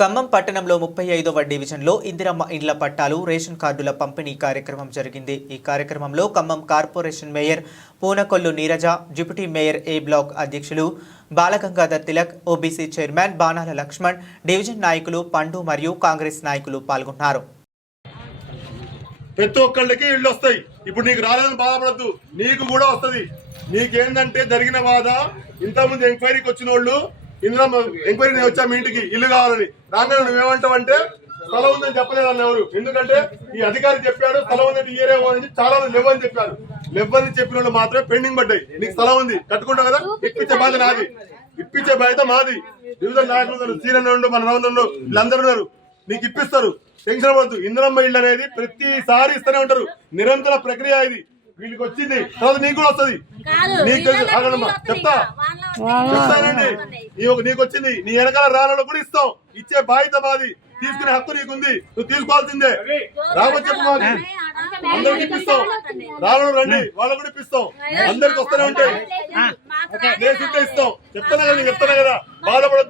ఖమ్మం పట్టణంలో ముప్పై ఐదవ డివిజన్లో ఇందిరమ్మ ఇండ్ల పట్టాలు రేషన్ కార్డుల పంపిణీ కార్యక్రమం జరిగింది. ఈ కార్యక్రమంలో Khammam corporation mayor Poonakollu Neeraja deputy mayor A block అధ్యక్షులు బాలగంగాధర్ తిలక్ ఓబీసీ చైర్మన్ బాణాల లక్ష్మణ్ డివిజన్ నాయకులు పండు మరియు కాంగ్రెస్ నాయకులు పాల్గొన్నారు. ప్రతి ఒక్కళ్ళకి ఇళ్ళు వస్తాయి. ఇప్పుడు నీకు రాలేదని బాధపడద్దు. నీకు కూడా వస్తుంది. నీకేందంటే జరిగిన బాధ. ఇంతకుముందు ఎంక్వైరీకి వచ్చిన వాళ్ళు ఇందులో ఎంక్వైరీ నేను వచ్చా మీ ఇంటికి ఇల్లు కావాలని. రాగానే నువ్వేమంటావంటే స్థలం ఉందని చెప్పలేదు అన్న ఎవరు. ఎందుకంటే ఈ అధికారి చెప్పాడు స్థలం ఉందని ఇయరే అని చాలా మంది లేవని చెప్పారు. లేవని చెప్పిన వాళ్ళు మాత్రమే పెండింగ్ పడ్డాయి. నీకు స్థలం ఉంది కట్టుకుంటావు కదా ఇప్పించే బాధ నాది. ఇప్పించే బాధ్యత మాది. డివిజన్ నాయకులు ఉన్నారు సీనియర్ ఉండు మన రౌండ్ వీళ్ళందరూ ఉన్నారు. నీకు ఇప్పిస్తారు. టెన్షన్ పడద్దు. ఇంద్రమ్మ ఇల్లు అనేది ప్రతిసారి ఇస్తూనే ఉంటారు. నిరంతర ప్రక్రియ ఇది. వీళ్ళకి వచ్చింది తర్వాత నీకు కూడా వస్తుంది. నీకు చెప్తా. చెప్తానండి నీకు నీకు వచ్చింది. నీ వెనకాల రాళ్ళలో కూడా ఇస్తాం. ఇచ్చే బాధ్యత మాది. తీసుకునే హక్కు నీకుంది. నువ్వు తీసుకోవాల్సిందే. రాబోతు చెప్పు మాది అందరికి ఇప్పిస్తాం. రాళ్ళు రండి. వాళ్ళకు కూడా ఇప్పిస్తాం. అందరికి వస్తూనే ఉంటాయి నేను ఇస్తాం. చెప్తాను కదా నేను చెప్తాను కదా? బాధపడ